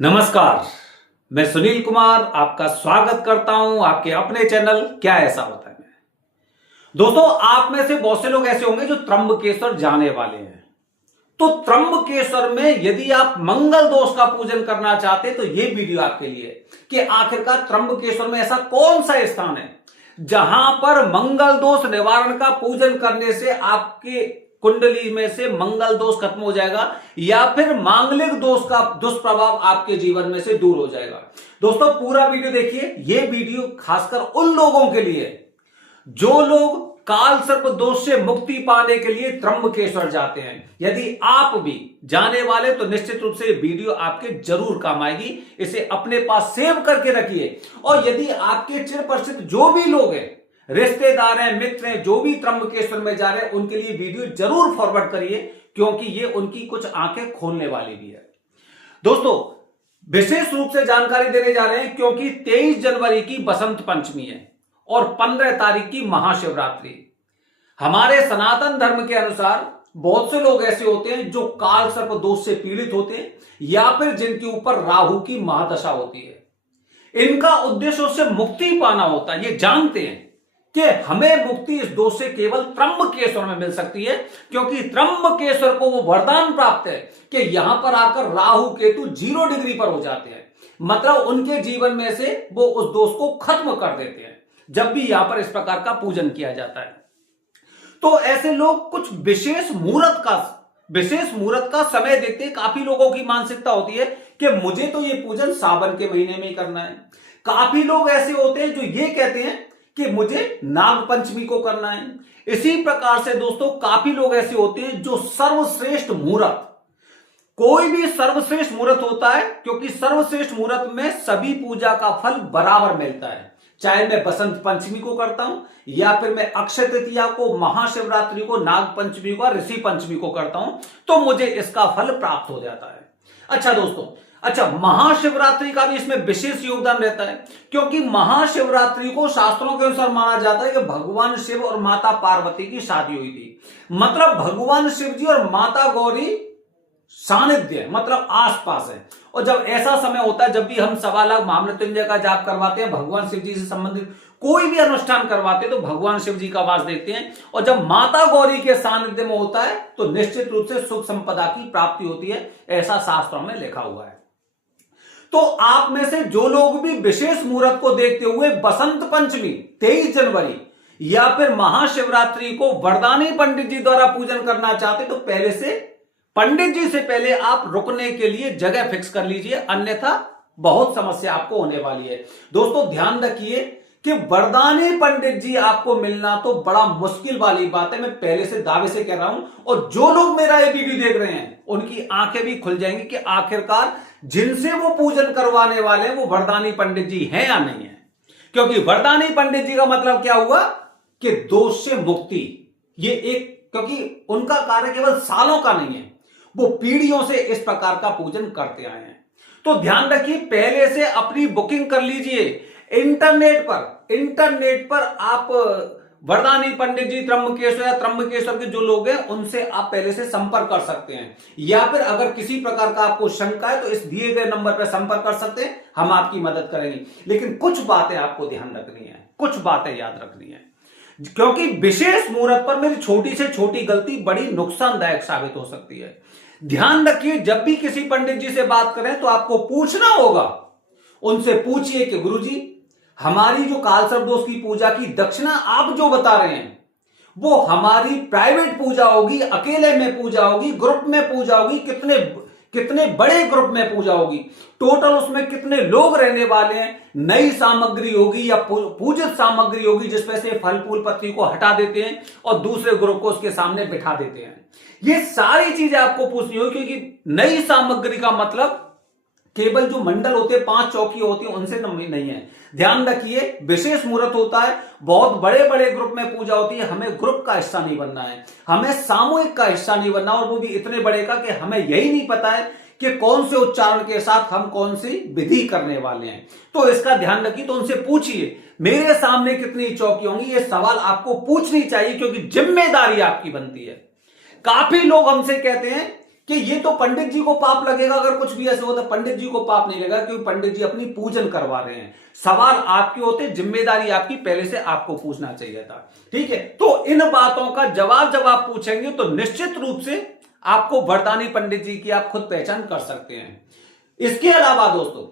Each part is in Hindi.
नमस्कार। मैं सुनील कुमार आपका स्वागत करता हूं आपके अपने चैनल क्या ऐसा होता है में। दोस्तों, आप में से बहुत से लोग ऐसे होंगे जो त्र्यंबकेश्वर जाने वाले हैं। तो त्र्यंबकेश्वर में यदि आप मंगल दोष का पूजन करना चाहते हैं तो यह वीडियो आपके लिए कि आखिरकार त्र्यंबकेश्वर में ऐसा कौन सा स्थान है जहां पर मंगल दोष निवारण का पूजन करने से आपके कुंडली में से मंगल दोष खत्म हो जाएगा या फिर मांगलिक दोष का दुष्प्रभाव आपके जीवन में से दूर हो जाएगा। दोस्तों, पूरा वीडियो देखिए। यह वीडियो खासकर उन लोगों के लिए जो लोग काल सर्प दोष से मुक्ति पाने के लिए त्र्यंबकेश्वर जाते हैं। यदि आप भी जाने वाले तो निश्चित रूप से ये वीडियो आपके जरूर काम आएगी। इसे अपने पास सेव करके रखिए। और यदि आपके चिर परिचित जो भी लोग हैं, रिश्तेदार हैं, मित्र हैं, जो भी त्र्यंबकेश्वर में जा रहे हैं, उनके लिए वीडियो जरूर फॉरवर्ड करिए, क्योंकि ये उनकी कुछ आंखें खोलने वाली भी है। दोस्तों, विशेष रूप से जानकारी देने जा रहे हैं क्योंकि 23 जनवरी की बसंत पंचमी है और 15 तारीख की महाशिवरात्रि। हमारे सनातन धर्म के अनुसार बहुत से लोग ऐसे होते हैं जो काल सर्प दोष से पीड़ित होते हैं या फिर जिनके ऊपर राहु की महादशा होती है। इनका उद्देश्य उससे मुक्ति पाना होता है। ये जानते हैं कि हमें मुक्ति इस दोष से केवल त्र्यंबकेश्वर में मिल सकती है, क्योंकि त्र्यंबकेश्वर को वो वरदान प्राप्त है कि यहां पर आकर राहु केतु 0 डिग्री पर हो जाते हैं। मतलब उनके जीवन में से वो उस दोष को खत्म कर देते हैं जब भी यहां पर इस प्रकार का पूजन किया जाता है। तो ऐसे लोग कुछ विशेष मुहूर्त का समय देखते हैं। काफी लोगों की मानसिकता होती है कि मुझे तो ये पूजन सावन के महीने में ही करना है। काफी लोग ऐसे होते हैं जो ये कहते हैं कि मुझे नाग पंचमी को करना है। इसी प्रकार से दोस्तों, काफी लोग ऐसे होते हैं जो सर्वश्रेष्ठ मुहूर्त, कोई भी सर्वश्रेष्ठ मुहूर्त होता है, क्योंकि सर्वश्रेष्ठ मुहूर्त में सभी पूजा का फल बराबर मिलता है। चाहे मैं बसंत पंचमी को करता हूं या फिर मैं अक्षय तृतीया को, महाशिवरात्रि को, नाग पंचमी को, ऋषि पंचमी को करता हूं, तो मुझे इसका फल प्राप्त हो जाता है। अच्छा दोस्तों, महाशिवरात्रि का भी इसमें विशेष योगदान रहता है, क्योंकि महाशिवरात्रि को शास्त्रों के अनुसार माना जाता है कि भगवान शिव और माता पार्वती की शादी हुई थी। मतलब भगवान शिव जी और माता गौरी सानिध्य, मतलब आसपास है। और जब ऐसा समय होता है, जब भी हम 1.25 लाख महामृत्युंजय का जाप करवाते हैं, भगवान शिव जी से संबंधित कोई भी अनुष्ठान करवाते हैं, तो भगवान शिव जी का वास देखते हैं। और जब माता गौरी के सानिध्य में होता है तो निश्चित रूप से सुख संपदा की प्राप्ति होती है, ऐसा शास्त्रों में लिखा हुआ है। तो आप में से जो लोग भी विशेष मुहूर्त को देखते हुए बसंत पंचमी 23 जनवरी या फिर महाशिवरात्रि को वरदानी पंडित जी द्वारा पूजन करना चाहते, तो पहले से पंडित जी से पहले आप रुकने के लिए जगह फिक्स कर लीजिए, अन्यथा बहुत समस्या आपको होने वाली है। दोस्तों, ध्यान रखिए कि वरदानी पंडित जी आपको मिलना तो बड़ा मुश्किल वाली बात है। मैं पहले से दावे से कह रहा हूं, और जो लोग मेरा ये वीडियो देख रहे हैं उनकी आंखें भी खुल जाएंगी कि आखिरकार जिनसे वो पूजन करवाने वाले हैं वो वरदानी पंडित जी हैं या नहीं है। क्योंकि वरदानी पंडित जी का मतलब क्या हुआ कि दोष से मुक्ति। ये एक, क्योंकि उनका कार्य केवल सालों का नहीं है, वो पीढ़ियों से इस प्रकार का पूजन करते आए हैं। तो ध्यान रखिए, पहले से अपनी बुकिंग कर लीजिए। इंटरनेट पर आप वरदानी पंडित जी त्र्यंबकेश्वर या त्र्यंबकेश्वर के जो लोग हैं उनसे आप पहले से संपर्क कर सकते हैं, या फिर अगर किसी प्रकार का आपको शंका है तो इस दिए गए नंबर पर संपर्क कर सकते हैं, हम आपकी मदद करेंगे। लेकिन कुछ बातें आपको ध्यान रखनी है, कुछ बातें याद रखनी है, क्योंकि विशेष मुहूर्त पर मेरी छोटी से छोटी गलती बड़ी नुकसानदायक साबित हो सकती है। ध्यान रखिए, जब भी किसी पंडित जी से बात करें तो आपको पूछना होगा, उनसे पूछिए कि गुरुजी, हमारी जो काल सर्प दोष की पूजा की दक्षिणा आप जो बता रहे हैं वो हमारी प्राइवेट पूजा होगी, अकेले में पूजा होगी, ग्रुप में पूजा होगी, कितने बड़े ग्रुप में पूजा होगी, टोटल उसमें कितने लोग रहने वाले हैं, नई सामग्री होगी या पूजित सामग्री होगी जिसमें से फल फूल पत्ती को हटा देते हैं और दूसरे ग्रुप को उसके सामने बिठा देते हैं। ये सारी चीजें आपको पूछनी होगी, क्योंकि नई सामग्री का मतलब केवल जो मंडल होते हैं, 5 चौकियां होती हैं, उनसे नहीं है। ध्यान रखिए, विशेष मुहूर्त होता है, बहुत बड़े बड़े ग्रुप में पूजा होती है, हमें ग्रुप का हिस्सा नहीं बनना है, हमें सामूहिक का हिस्सा नहीं बनना, और वो भी इतने बड़े का कि हमें यही नहीं पता है कि कौन से उच्चारण के साथ हम कौन सी विधि करने वाले हैं। तो इसका ध्यान रखिए। तो उनसे पूछिए मेरे सामने कितनी चौकी होंगी, ये सवाल आपको पूछनी चाहिए, क्योंकि जिम्मेदारी आपकी बनती है। काफी लोग हमसे कहते हैं कि ये तो पंडित जी को पाप लगेगा अगर कुछ भी ऐसे होता। पंडित जी को पाप नहीं लगेगा क्योंकि पंडित जी अपनी पूजन करवा रहे हैं। सवाल आपके होते, जिम्मेदारी आपकी पहले से आपको पूछना चाहिए था। ठीक है, तो इन बातों का जब आप पूछेंगे तो निश्चित रूप से आपको वरदानी पंडित जी की आप खुद पहचान कर सकते हैं। इसके अलावा दोस्तों,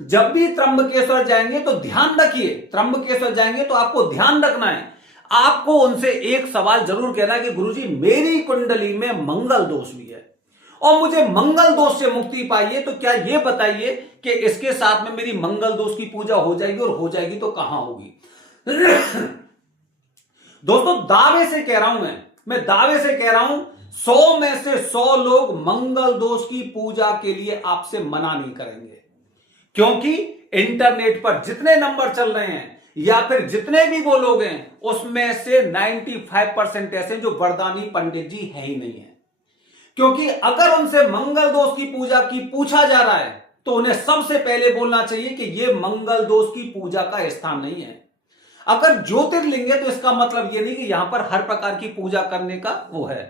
जब भी त्र्यंबकेश्वर जाएंगे तो ध्यान रखिए, त्र्यंबकेश्वर जाएंगे तो आपको ध्यान रखना है, आपको उनसे एक सवाल जरूर कहना है कि गुरुजी मेरी कुंडली में मंगल दोष भी है और मुझे मंगल दोष से मुक्ति पाइए, तो क्या ये बताइए कि इसके साथ में मेरी मंगल दोष की पूजा हो जाएगी, और हो जाएगी तो कहां होगी। दोस्तों दावे से कह रहा हूं, मैं दावे से कह रहा हूं 100 में से 100 लोग मंगल दोष की पूजा के लिए आपसे मना नहीं करेंगे, क्योंकि इंटरनेट पर जितने नंबर चल रहे हैं या फिर जितने भी वो लोग हैं उसमें से 95% ऐसे जो वरदानी पंडित जी है ही नहीं है। क्योंकि अगर उनसे मंगल दोष की पूजा की पूछा जा रहा है तो उन्हें सबसे पहले बोलना चाहिए कि यह मंगल दोष की पूजा का स्थान नहीं है। अगर ज्योतिर्लिंग है तो इसका मतलब यह नहीं कि यहां पर हर प्रकार की पूजा करने का वो है,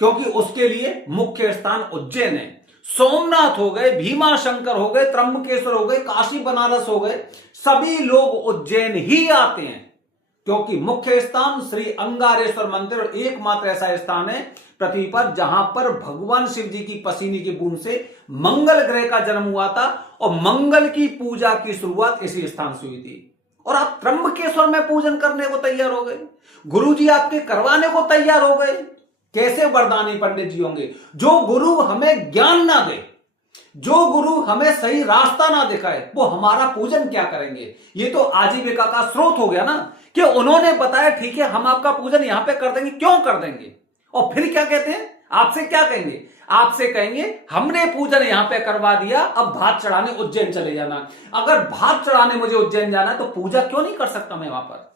क्योंकि उसके लिए मुख्य स्थान उज्जैन है। सोमनाथ हो गए, भीमा शंकर हो गए, त्र्यंबकेश्वर हो गए, काशी बनारस हो गए, सभी लोग उज्जैन ही आते हैं, क्योंकि मुख्य स्थान श्री अंगारेश्वर मंदिर और एकमात्र ऐसा स्थान है पृथ्वी पर जहां पर भगवान शिव जी की पसीने की बूंद से मंगल ग्रह का जन्म हुआ था और मंगल की पूजा की शुरुआत इसी स्थान से हुई थी। और आप त्र्यंबकेश्वर में पूजन करने को तैयार हो गए, गुरुजी आपके करवाने को तैयार हो गए। कैसे वरदानी पंडित जी होंगे? जो गुरु हमें ज्ञान ना दे, जो गुरु हमें सही रास्ता ना दिखाए, वो हमारा पूजन क्या करेंगे? ये तो आजीविका का स्रोत हो गया ना, कि उन्होंने बताया ठीक है हम आपका पूजन यहां पे कर देंगे। क्यों कर देंगे? और फिर क्या कहते हैं? आपसे क्या कहेंगे? आपसे कहेंगे हमने पूजन यहां पे करवा दिया, अब भात चढ़ाने उज्जैन चले जाना। अगर भात चढ़ाने मुझे उज्जैन जाना है तो पूजा क्यों नहीं कर सकता मैं वहां पर?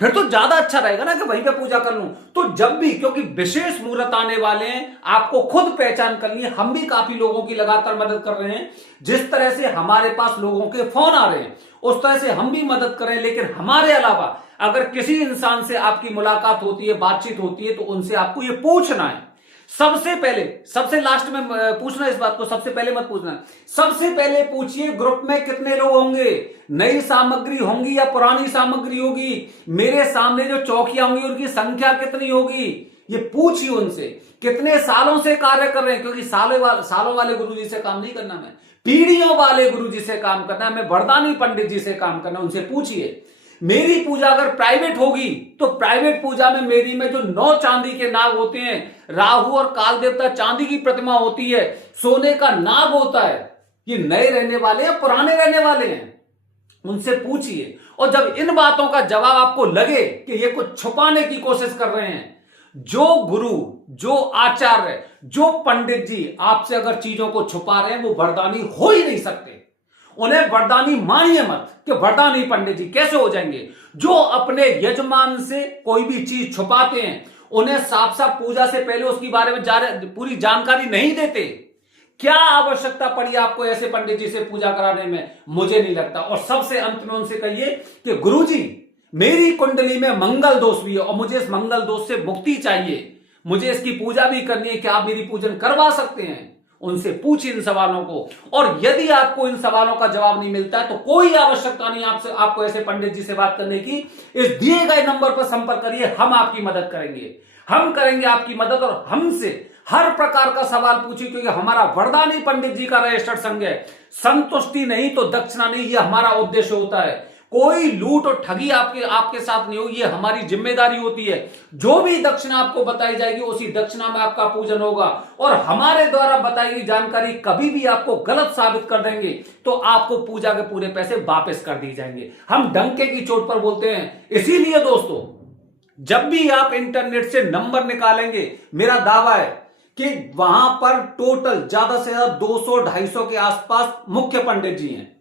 फिर तो ज्यादा अच्छा रहेगा ना कि वहीं पे पूजा कर लूं। तो जब भी, क्योंकि विशेष मुहूर्त आने वाले हैं, आपको खुद पहचान करनी है। हम भी काफी लोगों की लगातार मदद कर रहे हैं, जिस तरह से हमारे पास लोगों के फोन आ रहे हैं उस तरह से हम भी मदद करें। लेकिन हमारे अलावा अगर किसी इंसान से आपकी मुलाकात होती है, बातचीत होती है, तो उनसे आपको ये पूछना है सबसे पहले, सबसे लास्ट में पूछना इस बात को, सबसे पहले मत पूछना। सबसे पहले पूछिए ग्रुप में कितने लोग होंगे, नई सामग्री होंगी या पुरानी सामग्री होगी, मेरे सामने जो चौकियां होंगी उनकी संख्या कितनी होगी, ये पूछिए उनसे। कितने सालों से कार्य कर रहे हैं, क्योंकि सालों वाले गुरुजी से काम नहीं करना, मैं पीढ़ियों वाले गुरुजी से काम करना है, मैं वरदानी पंडित जी से काम करना, उनसे पूछिए। मेरी पूजा अगर प्राइवेट होगी तो प्राइवेट पूजा में मेरी में जो 9 चांदी के नाग होते हैं, राहु और काल देवता चांदी की प्रतिमा होती है, सोने का नाग होता है, ये नए रहने वाले हैं पुराने रहने वाले हैं, उनसे पूछिए। और जब इन बातों का जवाब आपको लगे कि ये कुछ छुपाने की कोशिश कर रहे हैं, जो गुरु, जो आचार्य, जो पंडित जी आपसे अगर चीजों को छुपा रहे हैं वो वरदानी हो ही नहीं सकते। उन्हें वरदानी मानिए मत कि वरदानी पंडित जी कैसे हो जाएंगे। जो अपने यजमान से कोई भी चीज छुपाते हैं, उन्हें साफ साफ पूजा से पहले उसके बारे में पूरी जानकारी नहीं देते। क्या आवश्यकता पड़ी आपको ऐसे पंडित जी से पूजा कराने में? मुझे नहीं लगता। और सबसे अंत में उनसे कहिए कि गुरुजी मेरी कुंडली में मंगल दोष भी है और मुझे इस मंगल दोष से मुक्ति चाहिए, मुझे इसकी पूजा भी करनी है, क्या आप मेरी पूजन करवा सकते हैं? उनसे पूछिए इन सवालों को। और यदि आपको इन सवालों का जवाब नहीं मिलता है तो कोई आवश्यकता नहीं आपको ऐसे पंडित जी से बात करने की। इस दिए गए नंबर पर संपर्क करिए, हम आपकी मदद करेंगे, हम करेंगे आपकी मदद। और हमसे हर प्रकार का सवाल पूछिए, क्योंकि हमारा वरदानी पंडित जी का रजिस्टर्ड संघ है। संतुष्टि नहीं तो दक्षिणा नहीं, यह हमारा उद्देश्य होता है। कोई लूट और ठगी आपके साथ नहीं होगी, ये हमारी जिम्मेदारी होती है। जो भी दक्षिणा आपको बताई जाएगी उसी दक्षिणा में आपका पूजन होगा। और हमारे द्वारा बताई गई जानकारी कभी भी आपको गलत साबित कर देंगे तो आपको पूजा के पूरे पैसे वापस कर दिए जाएंगे। हम डंके की चोट पर बोलते हैं। इसीलिए दोस्तों, जब भी आप इंटरनेट से नंबर निकालेंगे, मेरा दावा है कि वहां पर टोटल ज्यादा से ज्यादा 200-250 के आसपास मुख्य पंडित जी हैं,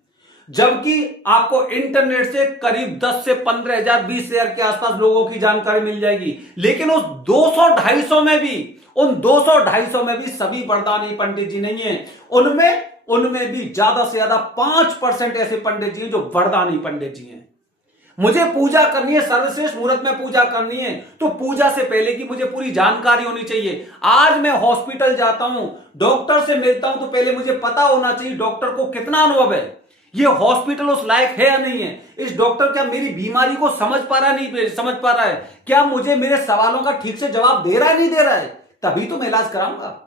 जबकि आपको इंटरनेट से करीब 10 से 15,000 20,000 के आसपास लोगों की जानकारी मिल जाएगी। लेकिन उस 200-250 में भी, उन 200-250 में भी सभी वरदानी पंडित जी नहीं है। उनमें भी ज्यादा से ज्यादा 5% ऐसे पंडित जी हैं जो वरदानी पंडित जी हैं। मुझे पूजा करनी है, सर्वश्रेष्ठ मुहूर्त में पूजा करनी है, तो पूजा से पहले की मुझे पूरी जानकारी होनी चाहिए। आज मैं हॉस्पिटल जाता हूं, डॉक्टर से मिलता हूं, तो पहले मुझे पता होना चाहिए डॉक्टर को कितना अनुभव है, ये हॉस्पिटल उस लायक है या नहीं है, इस डॉक्टर क्या मेरी बीमारी को समझ पा रहा है, नहीं समझ पा रहा है, क्या मुझे मेरे सवालों का ठीक से जवाब दे रहा है, नहीं दे रहा है, तभी तो मैं इलाज कराऊंगा।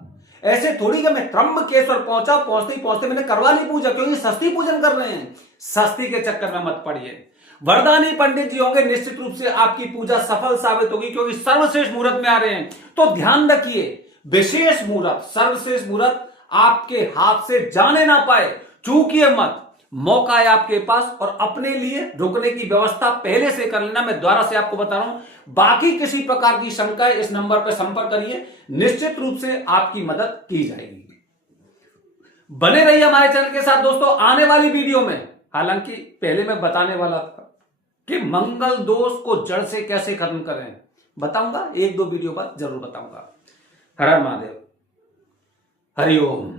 ऐसे थोड़ी कि मैं त्र्यंबकेश्वर पहुंचा, पहुंचते ही पहुंचते मैंने करवा ली पूजा, क्योंकि सस्ती पूजन कर रहे हैं। सस्ती के चक्कर में मत पड़िए। वरदानी पंडित जी होंगे, निश्चित रूप से आपकी पूजा सफल साबित होगी, क्योंकि सर्वश्रेष्ठ मुहूर्त में आ रहे हैं। तो ध्यान रखिए, विशेष मुहूर्त, सर्वश्रेष्ठ मुहूर्त आपके हाथ से जाने ना पाए, चूकिए मत। मौका है आपके पास, और अपने लिए रुकने की व्यवस्था पहले से कर लेना। मैं दोबारा से आपको बता रहा हूं, बाकी किसी प्रकार की शंका है, इस नंबर पर संपर्क करिए, निश्चित रूप से आपकी मदद की जाएगी। बने रहिए हमारे चैनल के साथ दोस्तों। आने वाली वीडियो में, हालांकि पहले मैं बताने वाला था कि मंगल दोष को जड़ से कैसे खत्म करें, बताऊंगा, एक दो वीडियो बाद जरूर बताऊंगा। हर हर महादेव, हरिओम।